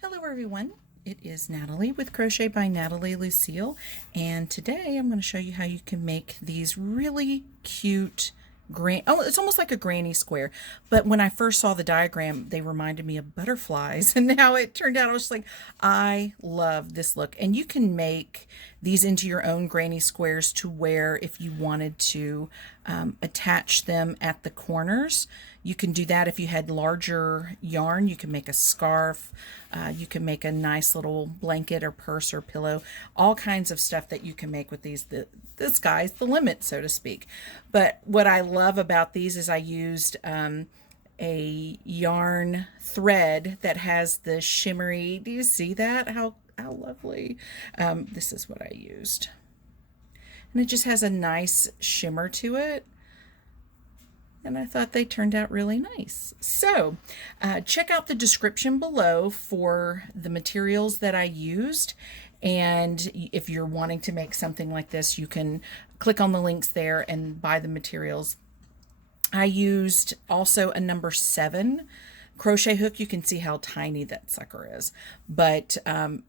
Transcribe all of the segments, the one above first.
Hello everyone, it is Natalie with Crochet by NatalieLucille, and today I'm going to show you how you can make these really cute it's almost like a granny square, but when I first saw the diagram they reminded me of butterflies, and now it turned out I was like, I love this look. And you can make these into your own granny squares to where if you wanted to attach them at the corners, you can do that. If you had larger yarn, you can make a scarf, you can make a nice little blanket or purse or pillow, all kinds of stuff that you can make with these. The sky's the limit, so to speak. But what I love about these is I used a yarn thread that has the shimmery. Do you see that? How lovely. This is what I used. And it just has a nice shimmer to it. And I thought they turned out really nice. So check out the description below for the materials that I used. And if you're wanting to make something like this, you can click on the links there and buy the materials. I used also a number 7 crochet hook. You can see how tiny that sucker is, but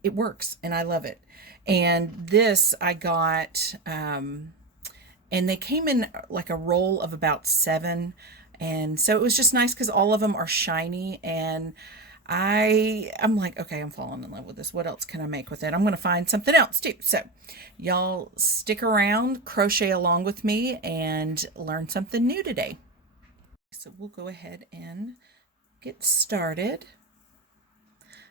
it works and I love it. And this I got, and they came in like a roll of about 7. And so it was just nice because all of them are shiny, and I'm like, okay, I'm falling in love with this. What else can I make with it? I'm going to find something else too. So y'all stick around, crochet along with me, and learn something new today. So we'll go ahead and get started.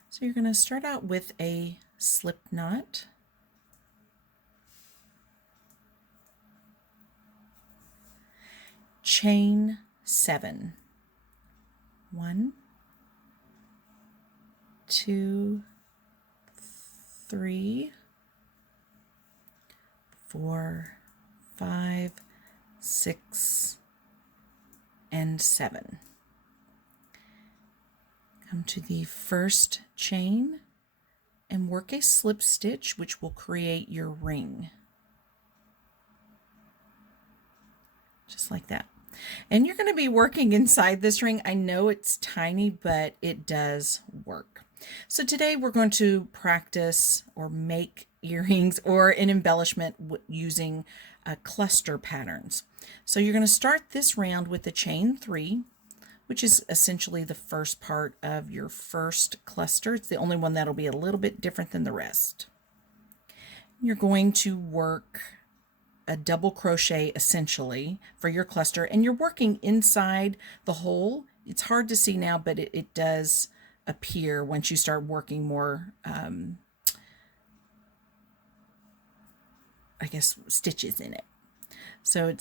So you're going to start out with a slip knot. Chain 7. 1, 2, 3, 4, 5, 6, and 7. Come to the first chain and work a slip stitch, which will create your ring. Just like that. And you're going to be working inside this ring. I know it's tiny, but it does work. So today we're going to practice or make earrings or an embellishment using cluster patterns. So you're going to start this round with the chain 3, which is essentially the first part of your first cluster. It's the only one that'll be a little bit different than the rest. You're going to work a double crochet essentially for your cluster, and you're working inside the hole. It's hard to see now, but it does appear once you start working more I guess stitches in it. So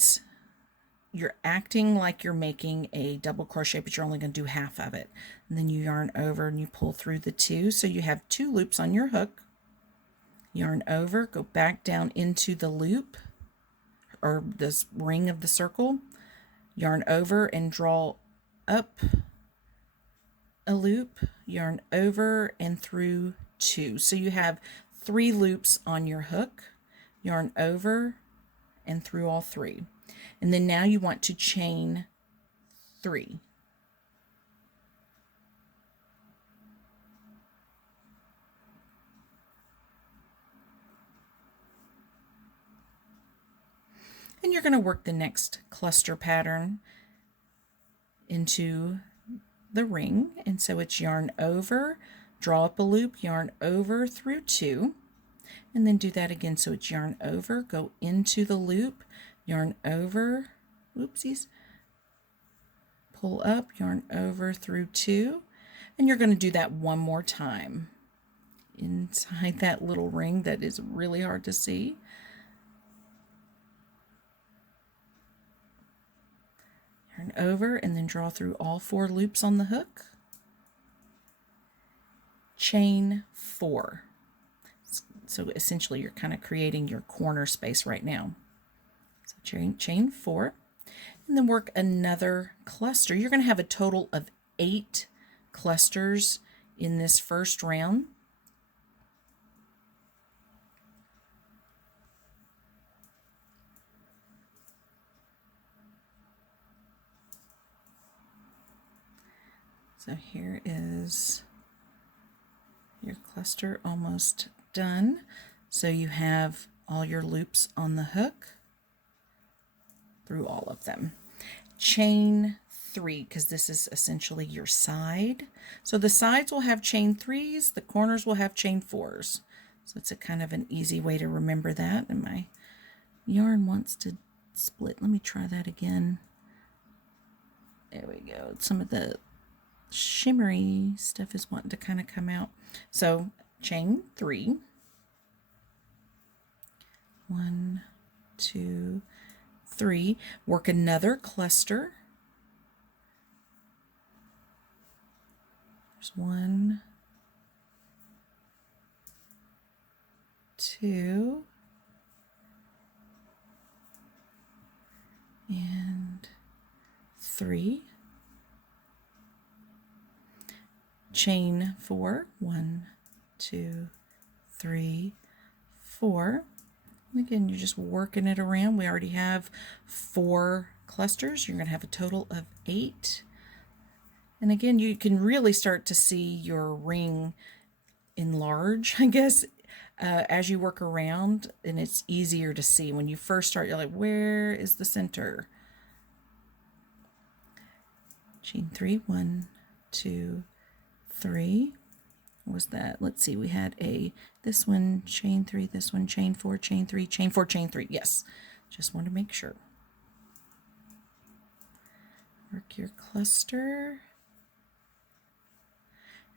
you're acting like you're making a double crochet, but you're only going to do half of it. And then you yarn over and you pull through the 2, so you have 2 loops on your hook. Yarn over, go back down into the loop or this ring of the circle, yarn over and draw up a loop, yarn over and through 2. So you have 3 loops on your hook, yarn over and through all 3. And then now you want to chain 3. And you're going to work the next cluster pattern into the ring. And so it's yarn over, draw up a loop, yarn over through 2, and then do that again. So it's yarn over, go into the loop, yarn over, oopsies, pull up, yarn over through 2, and you're going to do that one more time inside that little ring that is really hard to see. Yarn over and then draw through all 4 loops on the hook. Chain 4. So essentially you're kind of creating your corner space right now. So chain 4, and then work another cluster. You're going to have a total of 8 clusters in this first round. So here is your cluster almost done. So you have all your loops on the hook through all of them. Chain 3, because this is essentially your side. So the sides will have chain 3s, the corners will have chain 4s. So it's a kind of an easy way to remember that. And my yarn wants to split. Let me try that again. There we go. Some of the shimmery stuff is wanting to kind of come out. So chain 3. 1, 2, 3. Work another cluster. There's 1, 2, and 3. Chain 4. 1, 2, 3, 4. And again, you're just working it around. We already have 4 clusters. You're going to have a total of 8. And again, you can really start to see your ring enlarge, I guess, as you work around, and it's easier to see. When you first start, you're like, where is the center? Chain 3. 1, 2, 3. What was that? Let's see, we had this one, chain 3, this one, chain 4, chain 3, chain 4, chain 3. Yes, just want to make sure. Work your cluster.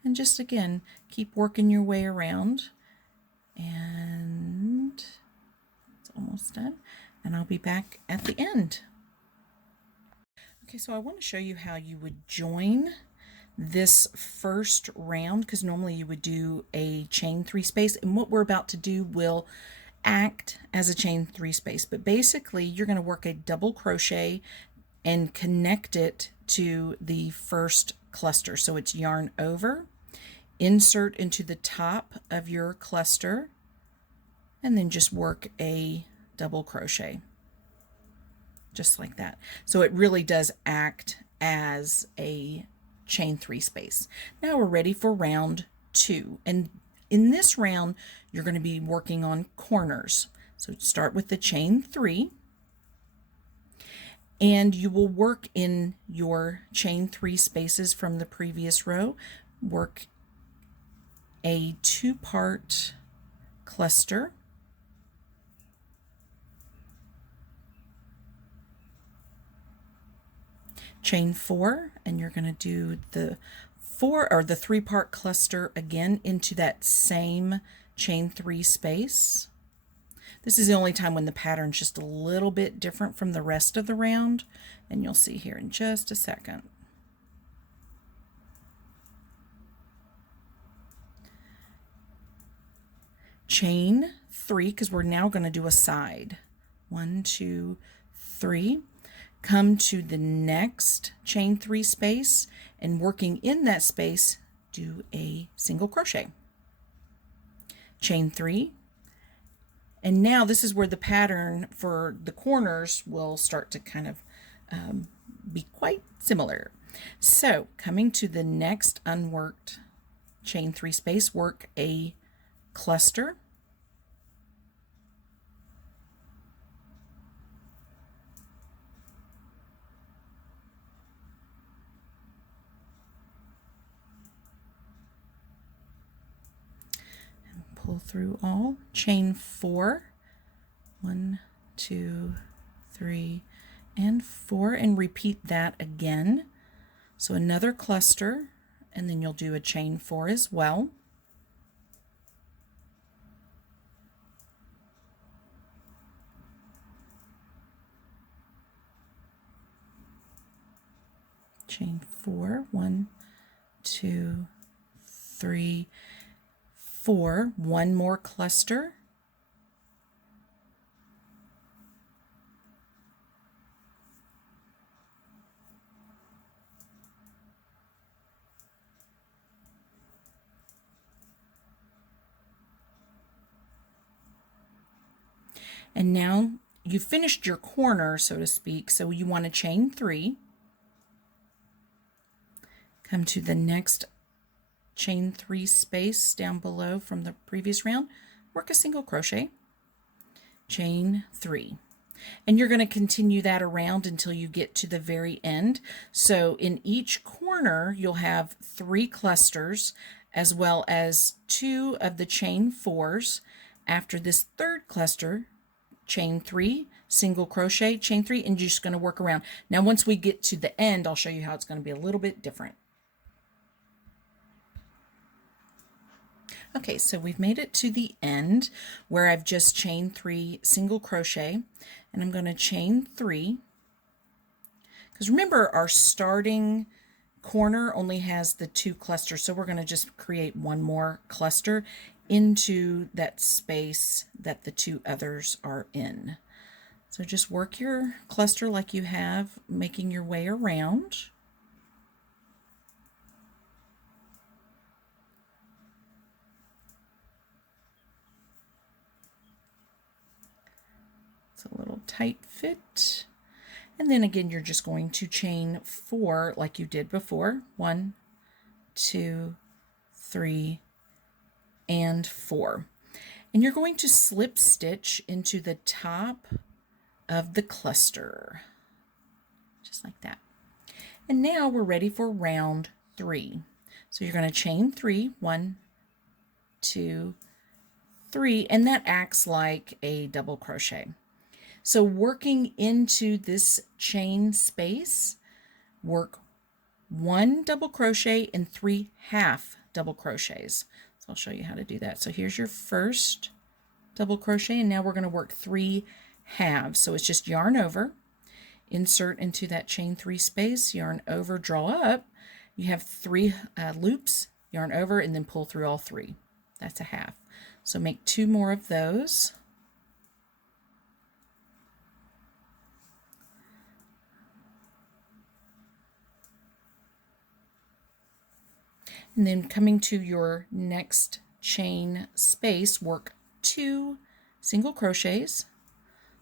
And just again, keep working your way around. And it's almost done. And I'll be back at the end. Okay, so I want to show you how you would join this first round, because normally you would do a chain 3 space, and what we're about to do will act as a chain 3 space. But basically, you're going to work a double crochet and connect it to the first cluster. So it's yarn over, insert into the top of your cluster, and then just work a double crochet just like that. So it really does act as a chain 3 space. Now we're ready for round 2, and in this round you're going to be working on corners. So start with the chain 3, and you will work in your chain 3 spaces from the previous row. Work a 2-part cluster, chain 4, and you're going to do the 3-part cluster again into that same chain 3 space. This is the only time when the pattern's just a little bit different from the rest of the round, and you'll see here in just a second. Chain 3, because we're now going to do a side. 1, 2, 3. Come to the next chain 3 space, and working in that space, do a single crochet. Chain 3. And now this is where the pattern for the corners will start to kind of be quite similar. So coming to the next unworked chain 3 space, work a cluster, and pull through all. Chain 4, 1, 2, 3, and 4, and repeat that again. So another cluster, and then you'll do a chain 4 as well. Chain 4, 1, 2, 3, 4, one more cluster, and now you finished your corner, so to speak, so you want to chain 3, come to the next chain 3 space down below from the previous round, work a single crochet, chain 3. And you're going to continue that around until you get to the very end. So in each corner, you'll have 3 clusters as well as 2 of the chain 4s. After this third cluster, chain 3, single crochet, chain 3, and you're just going to work around. Now, once we get to the end, I'll show you how it's going to be a little bit different. Okay, so we've made it to the end where I've just chained 3 single crochet, and I'm going to chain 3, because remember our starting corner only has the 2 clusters, so we're going to just create one more cluster into that space that the 2 others are in. So just work your cluster like you have, making your way around. A little tight fit, and then again you're just going to chain 4 like you did before. 1, 2, 3, and 4, and you're going to slip stitch into the top of the cluster just like that. And now we're ready for round 3. So you're going to chain 3, 1, 2, 3, and that acts like a double crochet. So working into this chain space, work 1 double crochet and 3 half double crochets. So I'll show you how to do that. So here's your first double crochet, and now we're going to work 3 halves. So it's just yarn over, insert into that chain 3 space, yarn over, draw up. You have 3 loops, yarn over, and then pull through all 3. That's a half. So make 2 more of those. And then coming to your next chain space, work 2 single crochets.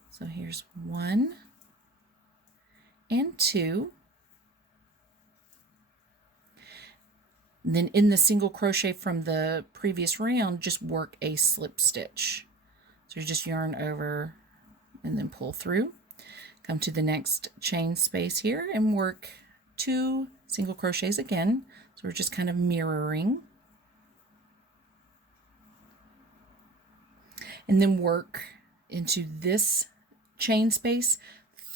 So here's 1 and 2. And then in the single crochet from the previous round, just work a slip stitch. So you just yarn over and then pull through. Come to the next chain space here and work 2 single crochets again. So we're just kind of mirroring. And then work into this chain space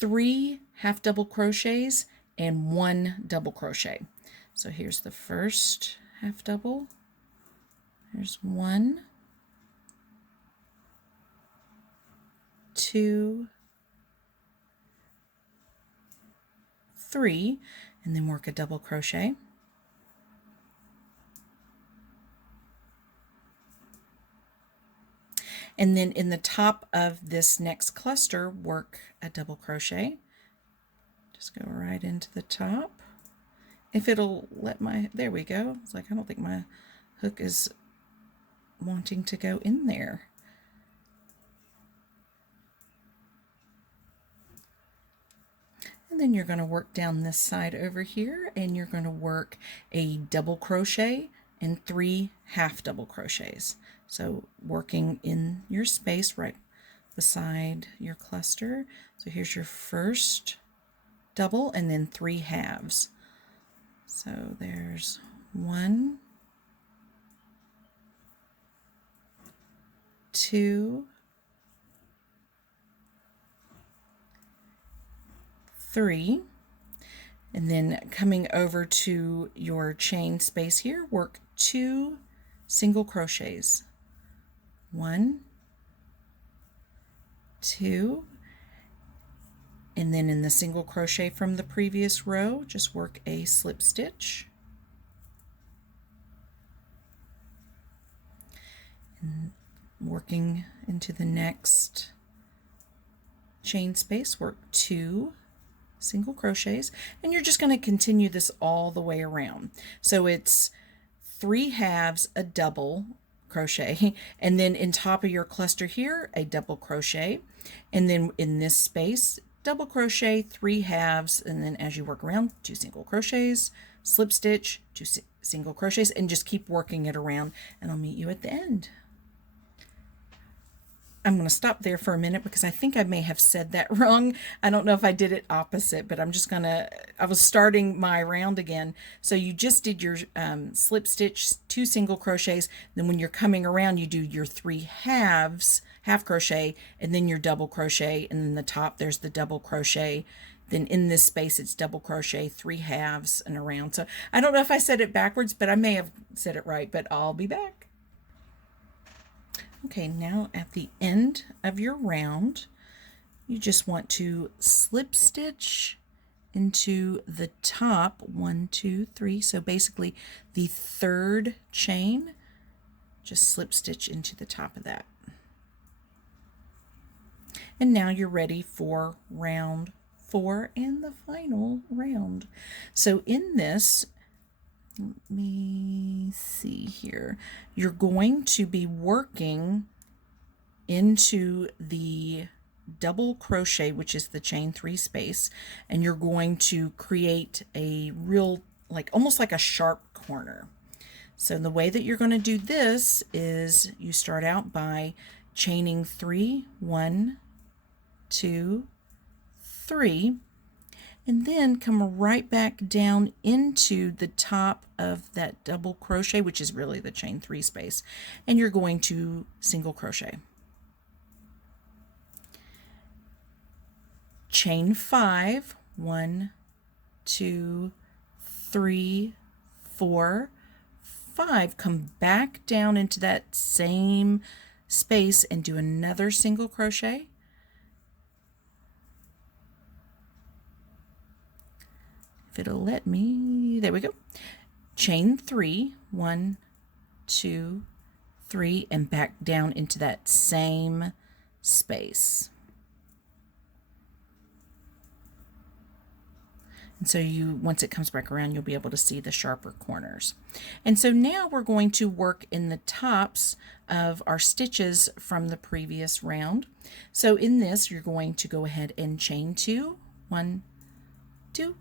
3 half double crochets and 1 double crochet. So here's the first half double. There's 1, 2, 3, and then work a double crochet. And then in the top of this next cluster, work a double crochet. Just go right into the top. If it'll let my, there we go. It's like, I don't think my hook is wanting to go in there. And then you're going to work down this side over here, and you're going to work a double crochet and 3 half double crochets. So working in your space right beside your cluster. So here's your first double and then 3 halves. So there's 1, 2, 3, and then coming over to your chain space here, work 2 single crochets. 1, 2, and then in the single crochet from the previous row, just work a slip stitch. And working into the next chain space, work 2 single crochets, and you're just going to continue this all the way around. So it's 3 halves, a double crochet, and then in top of your cluster here, a double crochet, and then in this space, double crochet, 3 halves, and then as you work around, 2 single crochets, slip stitch, 2 single crochets, and just keep working it around, and I'll meet you at the end. I'm going to stop there for a minute because I think I may have said that wrong. I don't know if I did it opposite, but I'm just going to, I was starting my round again. So you just did your slip stitch, 2 single crochets. Then when you're coming around, you do your 3 halves, half crochet, and then your double crochet. And then the top, there's the double crochet. Then in this space, it's double crochet, 3 halves and around. So I don't know if I said it backwards, but I may have said it right, but I'll be back. Okay, now at the end of your round, you just want to slip stitch into the top 1, 2, 3. So basically the 3rd chain, just slip stitch into the top of that. And now you're ready for round 4 and the final round. So in this, let me see here. You're going to be working into the double crochet, which is the chain 3 space, and you're going to create a real, like almost like a sharp corner. So the way that you're going to do this is you start out by chaining 3, 1, 2, 3. And then come right back down into the top of that double crochet, which is really the chain 3 space, and you're going to single crochet. Chain 5, 1, 2, 3, 4, 5. Come back down into that same space and do another single crochet. If it'll let me, there we go. Chain 3, 1, 2, 3, and back down into that same space. And so once it comes back around, you'll be able to see the sharper corners. And so now we're going to work in the tops of our stitches from the previous round. So in this, you're going to go ahead and chain 2, 1, 2,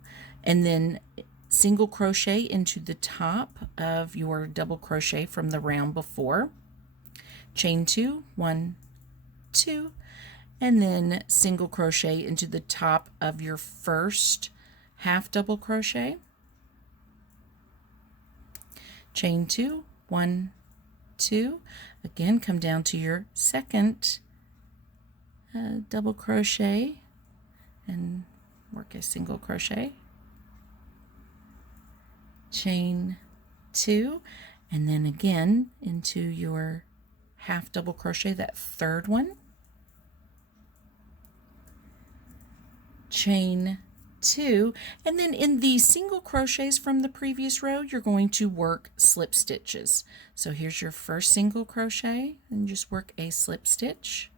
and then single crochet into the top of your double crochet from the round before. Chain 2, 1, 2, and then single crochet into the top of your first half double crochet. Chain 2, 1, 2. Again, come down to your second double crochet and work a single crochet. Chain 2, and then again into your half double crochet, that third one. Chain 2, and then in the single crochets from the previous row, you're going to work slip stitches. So here's your first single crochet, and just work a slip stitch.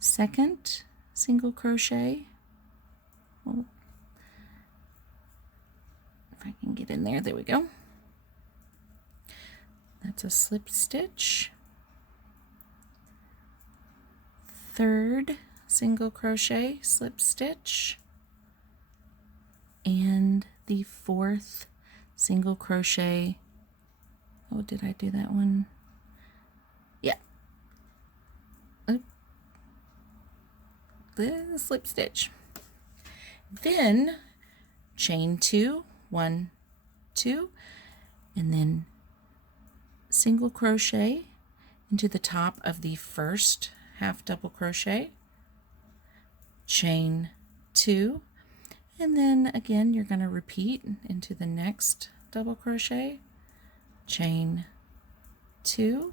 Second single crochet. Oh, if I can get in there, there we go. That's a slip stitch. Third single crochet, slip stitch, and the fourth single crochet. Oh, did I do that one? Yeah. The slip stitch. Then chain 2, 1, 2, and then single crochet into the top of the first half double crochet, chain 2, and then again you're going to repeat into the next double crochet, chain 2,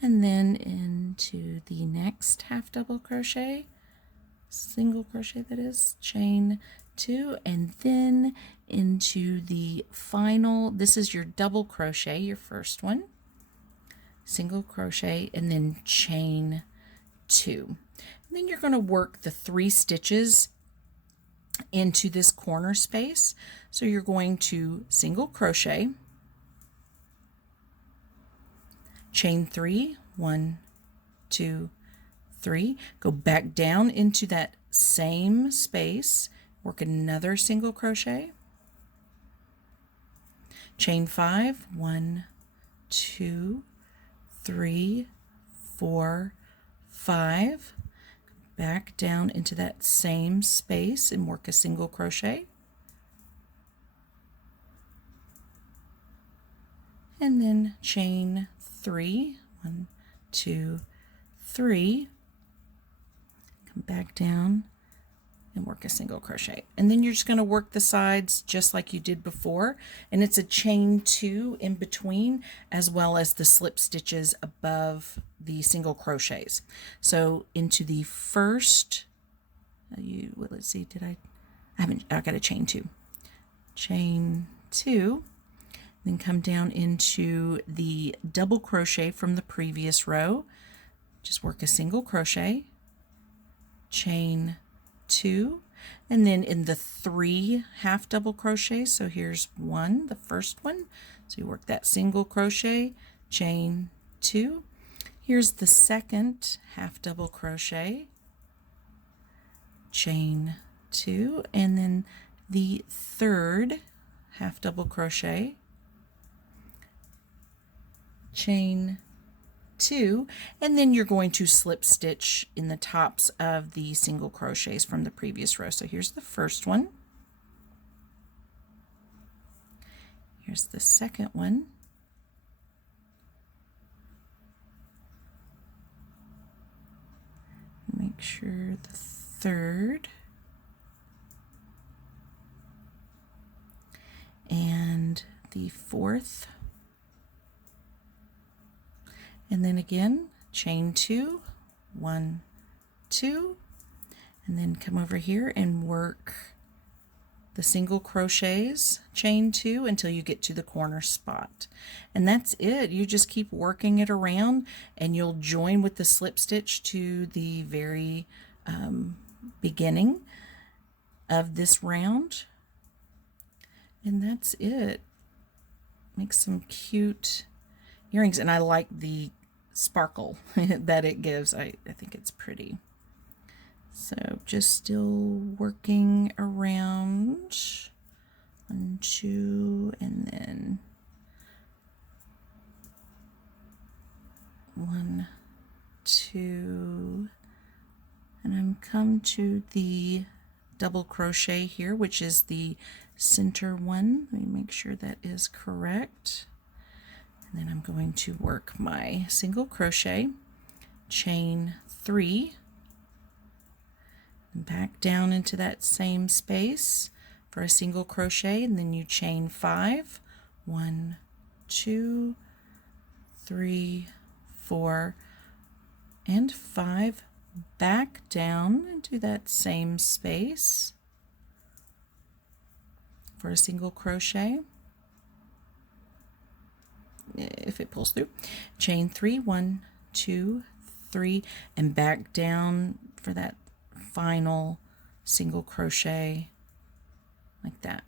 and then into the next half double crochet, single crochet that is, chain 2, and then into the final, this is your double crochet, your first one, single crochet, and then chain 2. And then you're going to work the 3 stitches into this corner space. So you're going to single crochet, chain 3, 1, 2, 3, go back down into that same space, work another single crochet, chain 5, 1, 2, 3, 4, 5, back down into that same space and work a single crochet, and then chain 3, 1, 2, 3, come back down and work a single crochet, and then you're just going to work the sides just like you did before, and it's a chain 2 in between as well as the slip stitches above the single crochets. So into the first let's see, I got a chain 2, then come down into the double crochet from the previous row, just work a single crochet, chain 2, and then in the 3 half double crochets, so here's 1, the first one, so you work that single crochet, chain 2, here's the second half double crochet, chain 2, and then the third half double crochet, chain 2, and then you're going to slip stitch in the tops of the single crochets from the previous row. So here's the first one, here's the second one, make sure the third, and the fourth, and then again chain 2, 1, 2, and then come over here and work the single crochets, chain 2, until you get to the corner spot, and that's it. You just keep working it around and you'll join with the slip stitch to the very beginning of this round, and that's it. Make some cute earrings, and I like the sparkle that it gives. I think it's pretty. So just still working around 1, 2, and then 1, 2, and I'm come to the double crochet here, which is the center one. Let me make sure that is correct. And then I'm going to work my single crochet, chain 3, and back down into that same space for a single crochet, and then you chain 5, 1, 2, 3, 4, and 5, back down into that same space for a single crochet. If it pulls through, chain 3, 1, 2, 3, and back down for that final single crochet like that.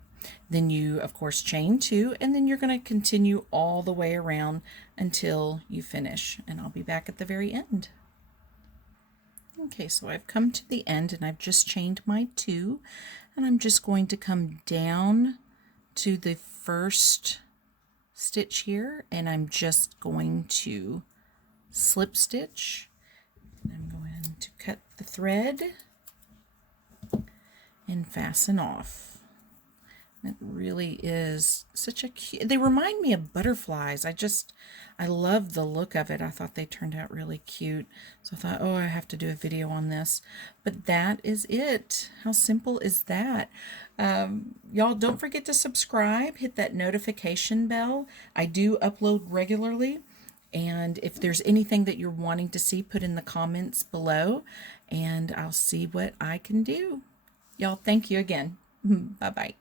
Then you of course chain 2, and then you're going to continue all the way around until you finish, and I'll be back at the very end. Okay, so I've come to the end and I've just chained my 2, and I'm just going to come down to the first stitch here, and I'm just going to slip stitch. I'm going to cut the thread and fasten off. It really is such a cute, they remind me of butterflies. I love the look of it. I thought they turned out really cute. So I thought, oh, I have to do a video on this. But that is it. How simple is that? Y'all don't forget to subscribe, hit that notification bell. I do upload regularly. And if there's anything that you're wanting to see, put in the comments below, and I'll see what I can do. Y'all, thank you again. Bye-bye.